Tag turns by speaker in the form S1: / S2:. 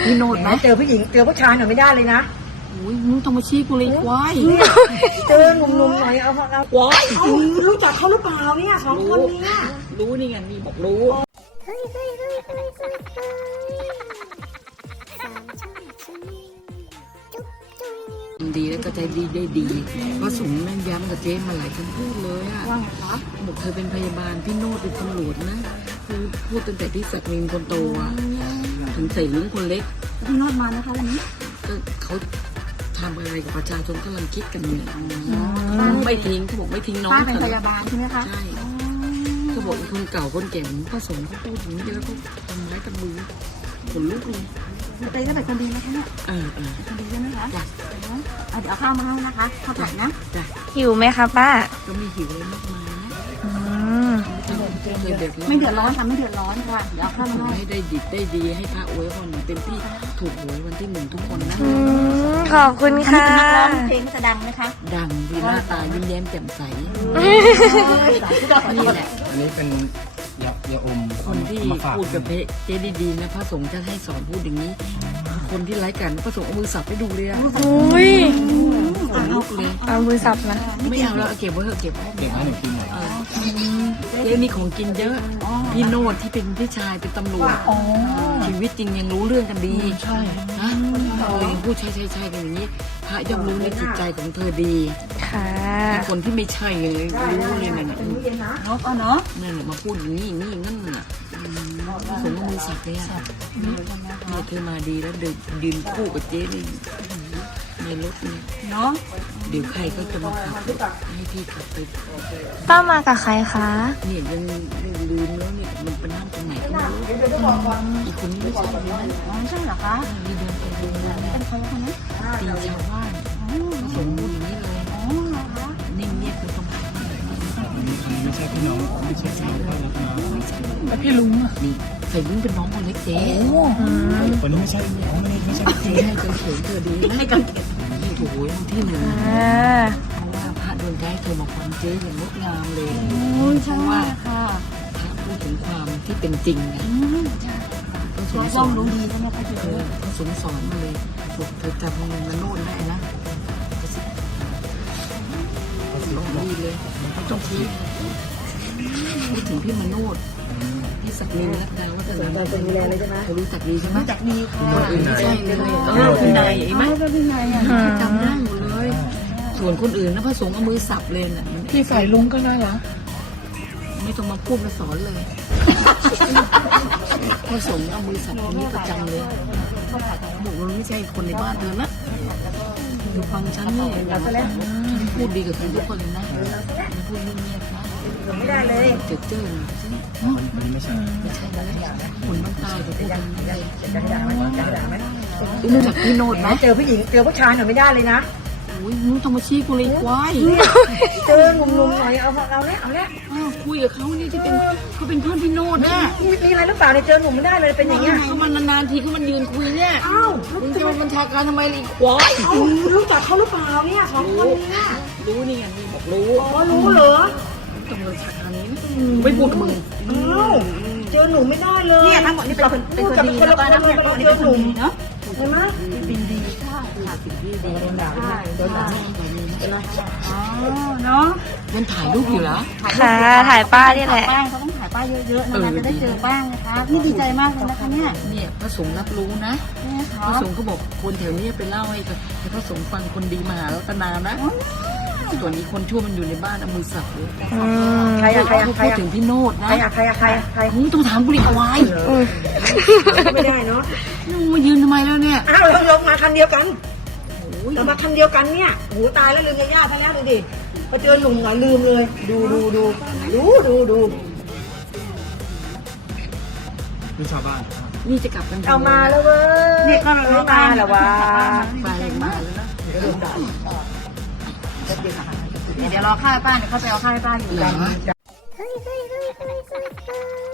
S1: พี่โนดไหม
S2: เจอผู้หญิงเจอผู้ชายหน่อยไม่ได้เลยนะ
S1: โอ้ยมึงต้องมาชี้กูเลยควาย
S2: เจอหนุ่มๆหน่อยเอา
S1: ควาย
S2: รู้จักเขาหรือเปล่าเนี่ยสองคนเนี่ย
S1: รู้นี่ไงนี่บอกรู้ดีแล้วก็ใจดีได้ดีเพราะสมแม่นย้ำกับเจ๊มาหลายคำพูดเลยอะ
S2: ว่าไงคะ
S1: บอกเธอเป็นพยาบาลพี่โนดเป็นตำรวจนะคือพูดตั้งแต่ที่ศักดิ์นินคนโตอะถึงใส่ลุงคนเล็ก
S2: พี่โนดมานะคะวันนี้
S1: ก็เขาทำอะไรกับประชาชนกำลังคิดกันเนี่ยไม่ทิ้งเขาบอกไม่ทิ้งน้อง
S2: ป้าเป็นพยาบาลใช่ไหมคะ
S1: ใช่เขาบอกคนเก่าคนแก่ผสมเขาพูดอย่างนี้แล้วก็ทำร้ายกับมือขนลุกเลย
S2: เต้ก็เป็นคนดีนะคะเนี่ยคนดีใช่ไหมคะเดี๋ยวข้าวมาให้นะคะข้าวผัดนะ
S3: หิวไหมคะป้า
S1: ก็ไม่หิวเลยมากมายนะ
S2: ไม่เดือดร้อนค่ะไม่เดือดร้อนค่ะเดี๋ยวข้าวมา
S1: ให้ได้ดิบได้ดีให้พระอวยพรเต็มที่ถูกหวยวันที่1ทุกคนนะ
S3: ขอบคุณค่ะ
S2: เพลงจะดังไหมคะ
S1: ดังดีหน้าตายิ้มแย้มแจ่มใสนี่แหละ
S4: อันนี้เป็นยาอม
S1: คนที่พูดกับเจ๊ดีๆนะพระสงฆ์จะให้สอนพูดอย่างนี้คนที่ไร้กันพระสงฆ์เอามือสับให้ดูเลยอะ
S3: อุ้ย
S1: ลุกเลย
S3: เอามือสับนะ
S1: ไม่เอาแล้วเก็บไว้เถอะเก็บไว้
S4: หนูกินหน่อย
S1: เจ๊นี่ของกินเยอะพี่โนดที่เป็นพี่ชายเป็นตำรวจชีวิตจริงยังรู้เรื่องกันดี
S4: ใช่
S1: ฮะยังพูดใช่กันอย่างนี้พระย่อมรู้ในจิตใจของเธอดี
S3: ค่ะ
S1: คนที่ไม่ใช่เลยรู้เลยนั่นน่ะ
S2: เนาะ
S1: นั่นแหละมาพูดอย่างนี้นั่นน่ะสมมติมือสับเลยอ่ะเธอมาดีแล้วยืนคู่กับเจ๊เลยในรถเนี่ย
S2: เนาะ
S1: เดี๋ยวใครก็จะมาขับให้พี่ขับไป
S3: ป้ามากับใครคะ
S1: เนี่ยยังลืมแล้วเนี่ยมันไปนั่งตรงไหนก็ไม่รู้อีกคนนี้ไม่ใช่เลย
S2: ไม่ใช่เหรอคะ
S1: มีเดินไปเดินมา
S2: เป็นใครคนนี้
S1: ตีชาวบ้านสมบูรณ์อย่างนี้เลยนิ่งเงียบเป็นตรงไหน
S4: ไม่ใช่พี่น้องไม่ใช่พี่น้อง
S1: ไม่ใช่
S4: แล้วพี่ลุงอ่ะ
S1: นี่ใส่ลุงเป็นน้องคนเล็กเจ๊
S4: คนนี้ไม่ใช่ไม่ใช่
S1: เจ๊ให้กันเขียนเธอดีให้กันเขียนที่ถูกหวยที่1เพราะว่าพระโดนใจเธอมาฟังเจ๊อย่างงดงามเลย
S2: ใช่ว่าค่ะ
S1: พระพูดถึงความที่เป็นจริงนะ
S2: ก็สอนรู้ดีใช่ไหมคะเจ๊
S1: ก็สอนมาเลยถูกเธอจำมันโน่นได้นะดีเลยไม่ต้องคิดพูดถึงพี่มโนดพี่ศักดิ์นินรัตดาวัฒนา
S2: เป็นเรียนเลยใช่ไหม
S1: เธอรู้จักดีใช่ไหม
S2: รู้จักดีค่ะ
S1: คนอื่นไม่ใช่เลยคุณนายไหม
S2: พี่นาย
S1: จำได้หมดเลยส่วนคนอื่นนะพระสงฆ์เอามือสับเลยน่ะ
S4: พี่ฝ่ายลุงก็น่ารัก
S1: ไม่ต้องมาพูดมาสอนเลยพระสงฆ์เอามือสับคนนี้ประจำเลยบอกว่าไม่ใช่คนในบ้านเธอนะดูฟังฉันนี่พูดดีกับทุกคนเลยนะพูดเงียบๆนะ
S2: ไม่ได้เลย
S1: เจ็บเจ้อ
S4: ไม่ใช่
S1: คนบ้านใต้จะพูดกันเลยรู้จักพี่โนดไหม
S2: เจอผู้หญิงเจอผู้ชายหน่อยไม่ได้เลยนะ
S1: โอ้ยมึงต้องมาชี้กูเลยควาย
S2: เจอหนุ่มๆหน่อยเอาแล้ว
S1: คุยกับเขานี่ที่เป็นเขาเป็นเพื่อนพี่โนดนะ
S2: มีอะไรหรือเปล่าเนี่ยเจอหนุ่มไม่ได้เลยเป็นอย่างเงี้ย
S1: เขามันนานๆทีเขามันยืนคุยเนี่ยมึงจะมาบัญชาการทำไมอีกควาย
S2: รู้จักเขาหรือเปล่าเนี่ยสองคนเนี่ย
S1: รู้นี่ไงนี่บอกรู้
S2: รู้เหรอ
S1: ต้องบัญชาการนี้ไม่พูดกับมึง
S2: เจอหนุ่มไม่ได้เลยเนี่ยทั้งหมดนี่เป็นคนดีแล้วก็น้ำเนี่ยเจอหนุ่มเนาะใช่ไหม
S1: เป็นดีค่ะสิ่งที่ดีเป็นแบบเดินหน้า
S2: เนาะ
S1: มันถ่ายรูปอยู่แล้ว
S3: ค่ะถ่ายป้านี่แหละ
S2: ป้าเขาต้องถ่ายป้าเยอะๆนานๆจะได้เจอป้านะคะพี่ดีใจมากเลยนะคะเนี่ย
S1: พระสงฆ์รับรู้นะพระสงฆ์เขาบอกคนแถวนี้ไปเล่าให้พระสงฆ์ฟังคนดีมาหารัตนานะส่วนนี้คนชั่วมันอยู่ในบ้านเอามือสับเลย
S2: ใคร
S1: พูดถึงพี่โนดนะ
S2: ใคร
S1: มึงต้องถามกูดิควาย
S2: ไม่ได้เนาะ
S1: มายืนทำไมแล้วเนี่ย
S2: อ้าวเรายกมาคันเดียวกันเรามาคันเดียวกันเนี่ยหูตายแล้วลืมญาติดูดิพอเจอหนุ่มหน่อยลืมเลยดู
S4: คือชาวบ้าน
S1: นี่จะกลับกัน
S2: เอามาแล้วเว้ยนี่ก็มาแล้ววะ
S1: ไปมาแล้วนะ
S2: เดี๋ยวรอข้าวป้าเดี๋ยวเขาไปเอาข้าวให้ป้าอยู่กัน